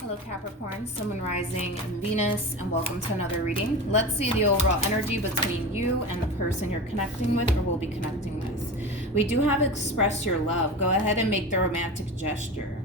Hello Capricorn, Sun, Moon, Rising, and Venus, and welcome to another reading. Let's see the overall energy between you and the person you're connecting with or will be connecting with. We do have express your love. Go ahead and make the romantic gesture.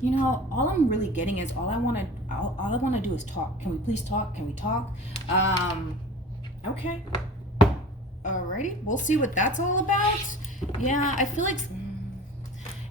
You know, all I'm really getting is all I want to do is talk. Can we please talk? Can we talk? Okay. Alrighty, we'll see what that's all about. Yeah, I feel like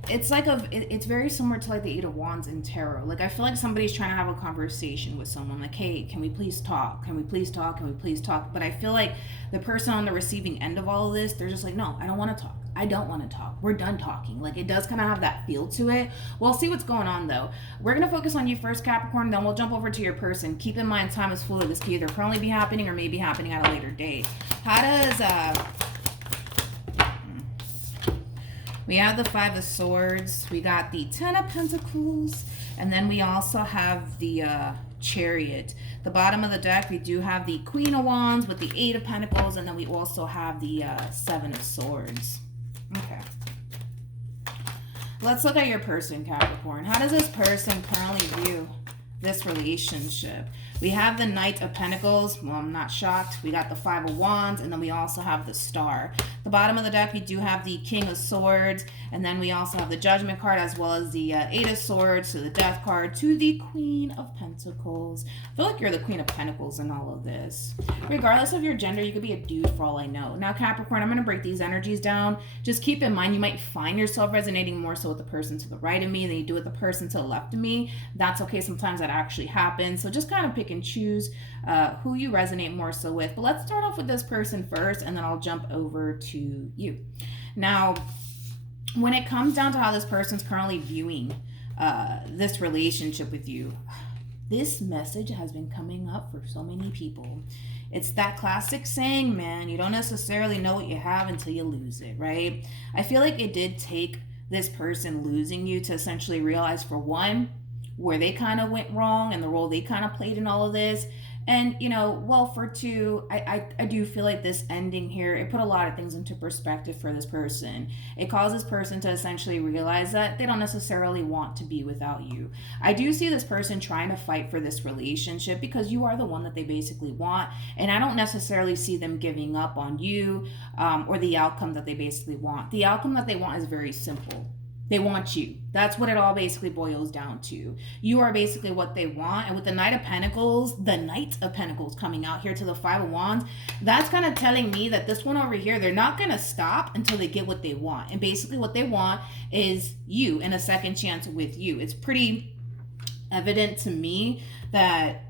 it's like it's very similar to like the Eight of Wands in tarot. Like I feel like somebody's trying to have a conversation with someone like, hey, can we please talk? Can we please talk? Can we please talk? But I feel like the person on the receiving end of all of this, they're just like, no, I don't want to talk. I don't want to talk. We're done talking. Like it does kind of have that feel to it. We'll see what's going on though. We're going to focus on you first, Capricorn, then we'll jump over to your person. Keep in mind, time is fluid. This could either currently be happening or may be happening at a later date. How does we have the Five of Swords, we got the Ten of Pentacles, and then we also have the Chariot. The bottom of the deck, we do have the Queen of Wands with the Eight of Pentacles, and then we also have the Seven of Swords. Okay. Let's look at your person, Capricorn. How does this person currently view this relationship? We have the Knight of Pentacles. Well, I'm not shocked. We got the Five of Wands, and then we also have the Star. The bottom of the deck, we do have the King of Swords, and then we also have the Judgment card, as well as the Eight of Swords, to the Death card, to the Queen of Pentacles. I feel like you're the Queen of Pentacles in all of this. Regardless of your gender, you could be a dude for all I know. Now, Capricorn, I'm going to break these energies down. Just keep in mind, you might find yourself resonating more so with the person to the right of me than you do with the person to the left of me. That's okay. Sometimes that actually happens. So just kind of pick and choose who you resonate more so with. But let's start off with this person first, and then I'll jump over to you. Now, when it comes down to how this person's currently viewing this relationship with you, this message has been coming up for so many people. It's that classic saying, man, you don't necessarily know what you have until you lose it, right? I feel like it did take this person losing you to essentially realize, for one, where they kind of went wrong and the role they kind of played in all of this. And, you know, well, for two, I do feel like this ending here, it put a lot of things into perspective for this person. It caused this person to essentially realize that they don't necessarily want to be without you. I do see this person trying to fight for this relationship because you are the one that they basically want. And I don't necessarily see them giving up on you or the outcome that they basically want. The outcome that they want is very simple. They want you. That's what it all basically boils down to. You are basically what they want. And with the Knight of Pentacles coming out here to the Five of Wands, that's kind of telling me that this one over here, they're not going to stop until they get what they want. And basically what they want is you and a second chance with you. It's pretty evident to me that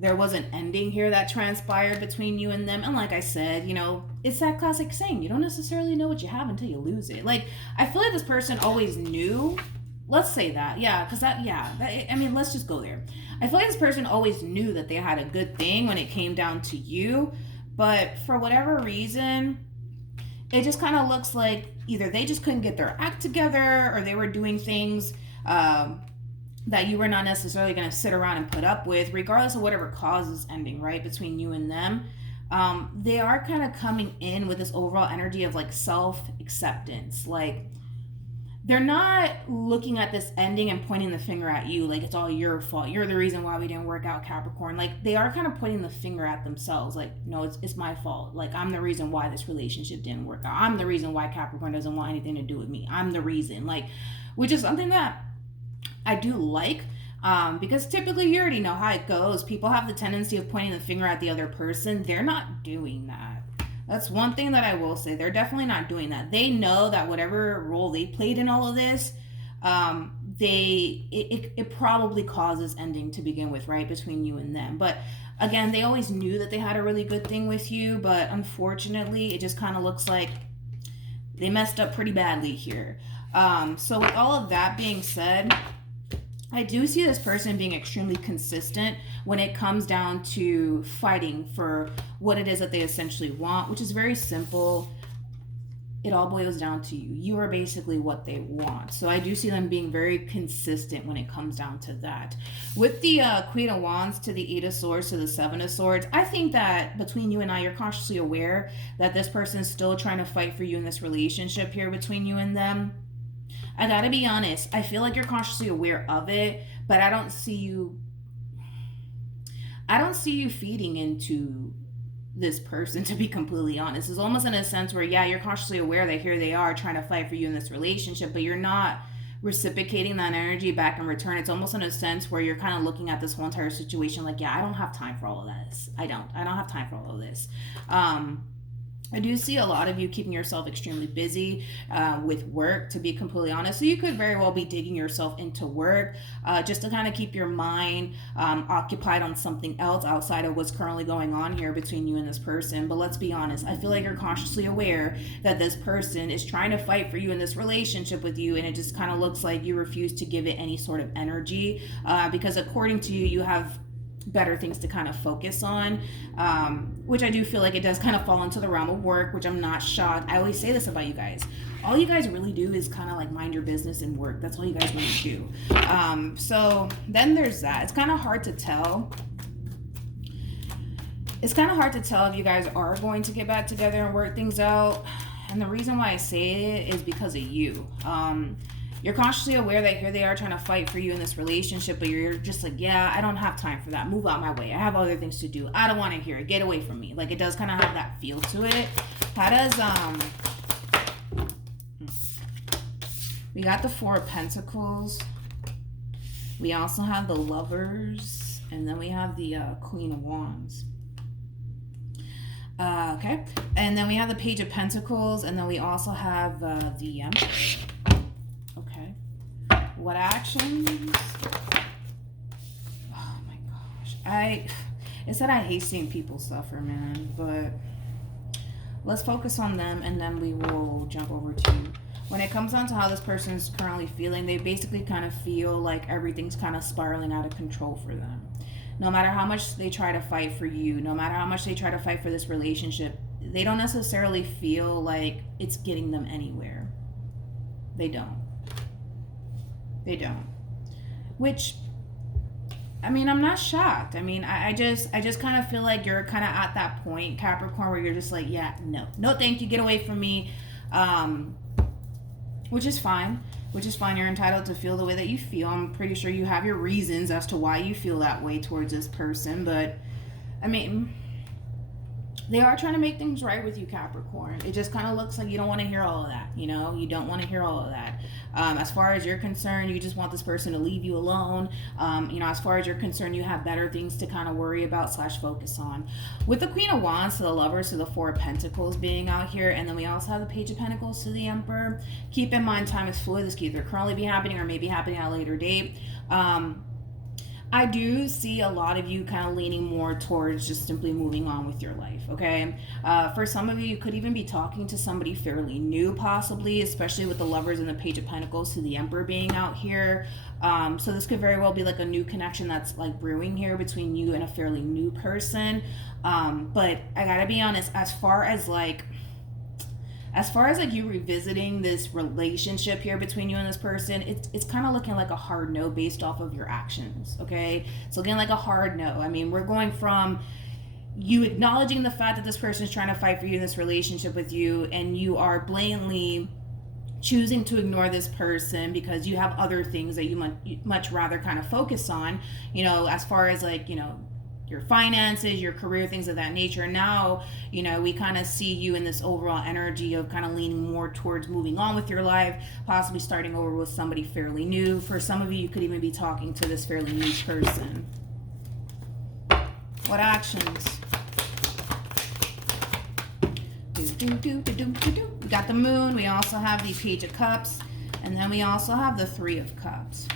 there was an ending here that transpired between you and them. And like I said, you know, it's that classic saying, you don't necessarily know what you have until you lose it. Like, I feel like this person always knew. Let's say that. Yeah, because I mean, let's just go there. I feel like this person always knew that they had a good thing when it came down to you. But for whatever reason, it just kind of looks like either they just couldn't get their act together or they were doing things that you were not necessarily going to sit around and put up with, regardless of whatever causes ending, right, between you and them. They are kind of coming in with this overall energy of like self-acceptance. Like, they're not looking at this ending and pointing the finger at you like it's all your fault. You're the reason why we didn't work out, Capricorn. Like, they are kind of pointing the finger at themselves. Like, no, it's my fault. Like, I'm the reason why this relationship didn't work out. I'm the reason why Capricorn doesn't want anything to do with me. I'm the reason. Like, which is something that I do like, because typically you already know how it goes. People have the tendency of pointing the finger at the other person. They're not doing that. That's one thing that I will say. They're definitely not doing that. They know that whatever role they played in all of this, it probably causes ending to begin with, right, between you and them. But again, they always knew that they had a really good thing with you, but unfortunately, it just kind of looks like they messed up pretty badly here. So with all of that being said, I do see this person being extremely consistent when it comes down to fighting for what it is that they essentially want, which is very simple. It all boils down to you. You are basically what they want. So I do see them being very consistent when it comes down to that. With the Queen of Wands to the Eight of Swords to the Seven of Swords, I think that between you and I, you're consciously aware that this person is still trying to fight for you in this relationship here between you and them. I gotta be honest, I feel like you're consciously aware of it, but I don't see you feeding into this person, to be completely honest. It's almost in a sense where, yeah, you're consciously aware that here they are trying to fight for you in this relationship, but you're not reciprocating that energy back in return. It's almost in a sense where you're kind of looking at this whole entire situation like, yeah, I don't have time for all of this. I don't have time for all of this. I do see a lot of you keeping yourself extremely busy with work, to be completely honest. So you could very well be digging yourself into work just to kind of keep your mind occupied on something else outside of what's currently going on here between you and this person. But let's be honest, I feel like you're consciously aware that this person is trying to fight for you in this relationship with you, and it just kind of looks like you refuse to give it any sort of energy because according to you, you have better things to kind of focus on, which I do feel like it does kind of fall into the realm of work, which I'm not shocked. I always say this about you guys. All you guys really do is kind of like mind your business and work. That's all you guys really do. So then there's that. It's kind of hard to tell. It's kind of hard to tell if you guys are going to get back together and work things out. And the reason why I say it is because of you. You're consciously aware that here they are trying to fight for you in this relationship, but you're just like, yeah, I don't have time for that. Move out my way. I have other things to do. I don't want to hear it. Get away from me. Like, it does kind of have that feel to it. How does, we got the Four of Pentacles. We also have the Lovers. And then we have the Queen of Wands. Okay. And then we have the Page of Pentacles. And then we also have the Emperor. What actions? Oh my gosh. It's that I hate seeing people suffer, man. But let's focus on them and then we will jump over to you. When it comes down to how this person is currently feeling, they basically kind of feel like everything's kind of spiraling out of control for them. No matter how much they try to fight for you, no matter how much they try to fight for this relationship, they don't necessarily feel like it's getting them anywhere. They don't. They don't. Which, I mean, I'm not shocked. I mean, I just kind of feel like you're kind of at that point, Capricorn, where you're just like, yeah, no, thank you, get away from me. Which is fine. You're entitled to feel the way that you feel. I'm pretty sure you have your reasons as to why you feel that way towards this person, but I mean, they are trying to make things right with you, Capricorn. It just kind of looks like you don't want to hear all of that, you know? You don't want to hear all of that. As far as you're concerned, you just want this person to leave you alone. As far as you're concerned, you have better things to kind of worry about / focus on. With the Queen of Wands to the Lovers to the Four of Pentacles being out here, and then we also have the Page of Pentacles to the Emperor. Keep in mind, time is fluid. This could either currently be happening or maybe happening at a later date. I do see a lot of you kind of leaning more towards just simply moving on with your life, okay? For some of you, you could even be talking to somebody fairly new, possibly, especially with the Lovers and the Page of Pentacles to the Emperor being out here. So this could very well be like a new connection that's like brewing here between you and a fairly new person. But I gotta be honest, as far as you revisiting this relationship here between you and this person, it's kind of looking like a hard no based off of your actions, okay? It's looking like a hard no. I mean, we're going from you acknowledging the fact that this person is trying to fight for you in this relationship with you, and you are blatantly choosing to ignore this person because you have other things that you much rather kind of focus on, as far as your finances, your career, things of that nature. Now, we kind of see you in this overall energy of kind of leaning more towards moving on with your life, possibly starting over with somebody fairly new. For some of you, you could even be talking to this fairly new person. What actions? We got the Moon. We also have the Page of Cups. And then we also have the Three of Cups.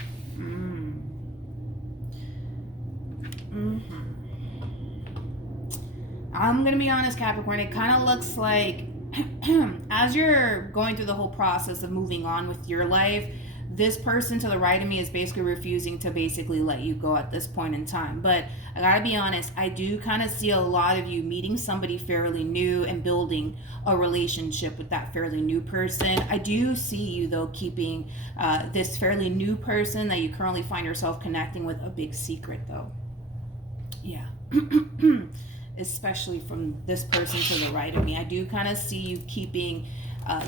I'm going to be honest, Capricorn, it kind of looks like as you're going through the whole process of moving on with your life, this person to the right of me is basically refusing to basically let you go at this point in time. But I got to be honest, I do kind of see a lot of you meeting somebody fairly new and building a relationship with that fairly new person. I do see you, though, keeping this fairly new person that you currently find yourself connecting with a big secret, though. Yeah. Especially from this person to the right of me. I do kind of see you keeping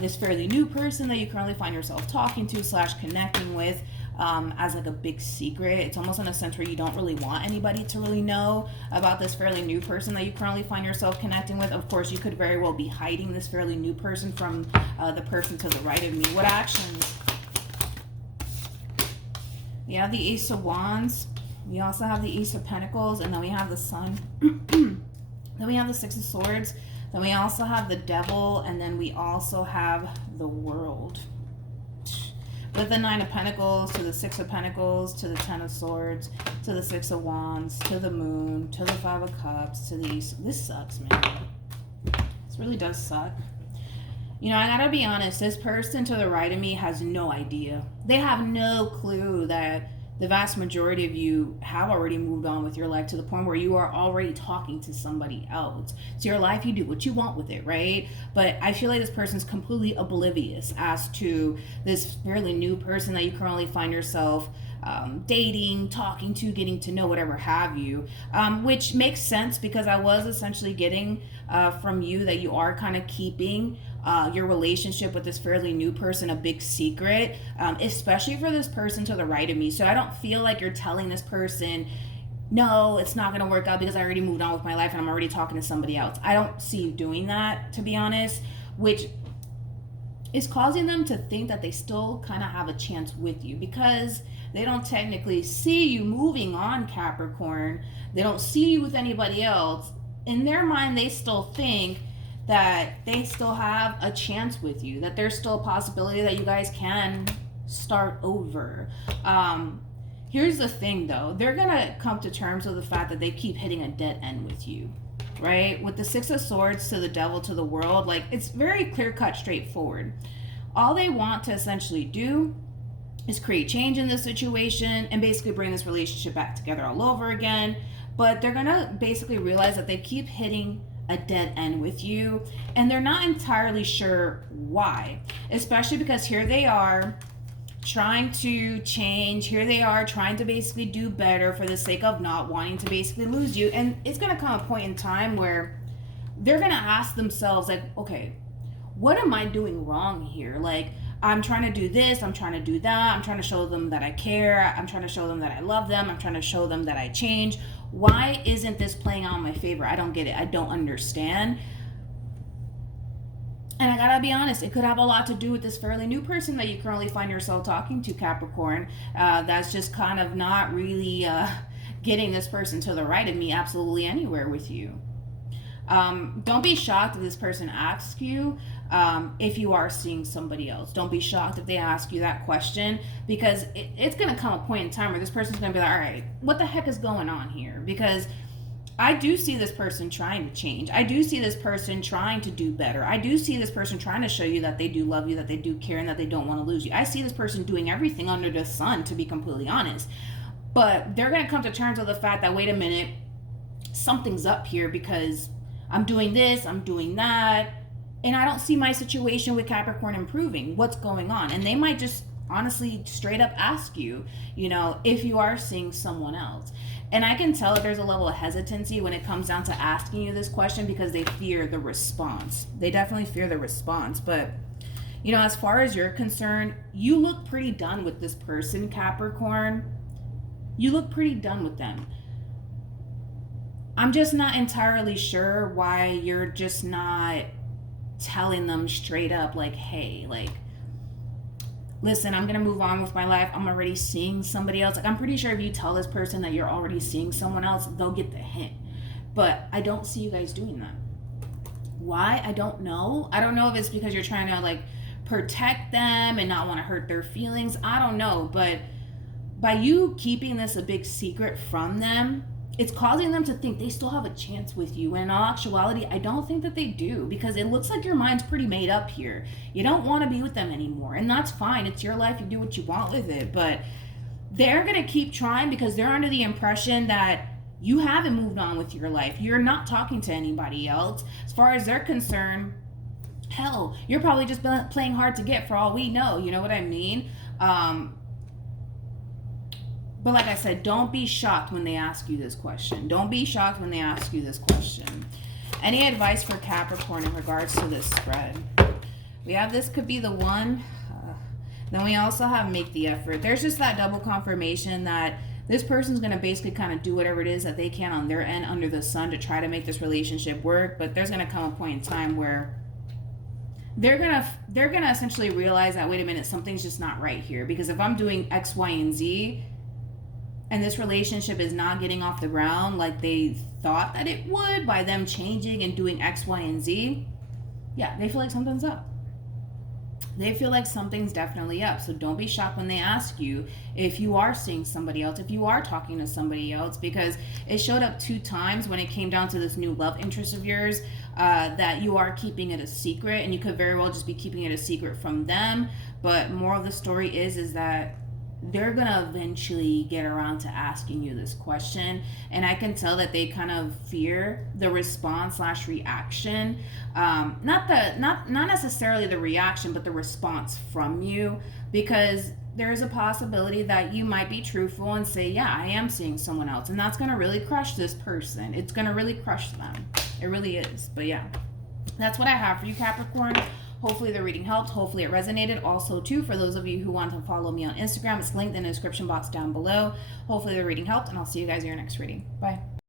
this fairly new person that you currently find yourself talking to / connecting with as like a big secret. It's almost in a sense where you don't really want anybody to really know about this fairly new person that you currently find yourself connecting with. Of course, you could very well be hiding this fairly new person from the person to the right of me. What actions? We have the Ace of Wands. We also have the Ace of Pentacles, and then we have the Sun. Then we have the Six of Swords. Then we also have the Devil, and then we also have the World. With the Nine of Pentacles, to the Six of Pentacles, to the Ten of Swords, to the Six of Wands, to the Moon, to the Five of Cups, to the Ace. This sucks, man. This really does suck. You know, I gotta be honest, this person to the right of me has no idea. They have no clue that the vast majority of you have already moved on with your life to the point where you are already talking to somebody else. So your life, you do what you want with it, right? But I feel like this person's completely oblivious as to this fairly new person that you currently find yourself dating, talking to, getting to know, whatever have you, which makes sense because I was essentially getting from you that you are kind of keeping your relationship with this fairly new person a big secret, especially for this person to the right of me. So I don't feel like you're telling this person, no, it's not going to work out because I already moved on with my life and I'm already talking to somebody else. I don't see you doing that, to be honest, which is causing them to think that they still kind of have a chance with you because they don't technically see you moving on, Capricorn. They don't see you with anybody else. In their mind, they still think that they still have a chance with you, that there's still a possibility that you guys can start over. Here's the thing though, they're gonna come to terms with the fact that they keep hitting a dead end with you, right? With the Six of Swords to the Devil to the World, like it's very clear cut, straightforward. All they want to essentially do is create change in this situation and basically bring this relationship back together all over again. But they're gonna basically realize that they keep hitting a dead end with you and they're not entirely sure why, especially because here they are trying to change, here they are trying to basically do better for the sake of not wanting to basically lose you. And it's going to come a point in time where they're going to ask themselves like, okay, what am I doing wrong here? Like, I'm trying to do this, I'm trying to do that, I'm trying to show them that I care, I'm trying to show them that I love them, I'm trying to show them that I change. Why isn't this playing out in my favor? I don't get it. I don't understand. And I gotta be honest, it could have a lot to do with this fairly new person that you currently find yourself talking to, Capricorn. That's just kind of not really getting this person to the right of me absolutely anywhere with you. Don't be shocked if this person asks you if you are seeing somebody else. Don't be shocked if they ask you that question, because it's going to come a point in time where this person's going to be like, all right, what the heck is going on here? Because I do see this person trying to change. I do see this person trying to do better. I do see this person trying to show you that they do love you, that they do care, and that they don't want to lose you. I see this person doing everything under the sun, to be completely honest. But they're going to come to terms with the fact that, wait a minute, something's up here because I'm doing this, I'm doing that, and I don't see my situation with Capricorn improving. What's going on? And they might just honestly straight up ask you, you know, if you are seeing someone else. And I can tell that there's a level of hesitancy when it comes down to asking you this question because they fear the response. They definitely fear the response. But, you know, as far as you're concerned, you look pretty done with this person, Capricorn. You look pretty done with them. I'm just not entirely sure why you're just not telling them straight up, like, hey, like, listen, I'm going to move on with my life. I'm already seeing somebody else. Like, I'm pretty sure if you tell this person that you're already seeing someone else, they'll get the hint. But I don't see you guys doing that. Why? I don't know. I don't know if it's because you're trying to, like, protect them and not want to hurt their feelings. I don't know. But by you keeping this a big secret from them, it's causing them to think they still have a chance with you. And in all actuality, I don't think that they do, because it looks like your mind's pretty made up here. You don't want to be with them anymore. And that's fine. It's your life. You do what you want with it. But they're going to keep trying because they're under the impression that you haven't moved on with your life. You're not talking to anybody else. As far as they're concerned, hell, you're probably just playing hard to get for all we know. You know what I mean? But like I said, don't be shocked when they ask you this question. Don't be shocked when they ask you this question. Any advice for Capricorn in regards to this spread? We have this could be the one. Then we also have make the effort. There's just that double confirmation that this person's going to basically kind of do whatever it is that they can on their end under the sun to try to make this relationship work. But there's going to come a point in time where they're gonna essentially realize that, wait a minute, something's just not right here. Because if I'm doing X, Y, and Z, and this relationship is not getting off the ground like they thought that it would by them changing and doing X, Y, and Z, yeah, they feel like something's up. They feel like something's definitely up. So don't be shocked when they ask you if you are seeing somebody else, if you are talking to somebody else, because it showed up 2 times when it came down to this new love interest of yours, that you are keeping it a secret, and you could very well just be keeping it a secret from them. But more of the story is that they're gonna eventually get around to asking you this question, and I can tell that they kind of fear the response / reaction, not necessarily the reaction, but the response from you, because there's a possibility that you might be truthful and say, yeah, I am seeing someone else, and that's gonna really crush this person. It's gonna really crush them. It really is. But yeah, that's what I have for you, Capricorn. Hopefully the reading helped. Hopefully it resonated. Also, too, for those of you who want to follow me on Instagram, it's linked in the description box down below. Hopefully the reading helped, and I'll see you guys in your next reading. Bye.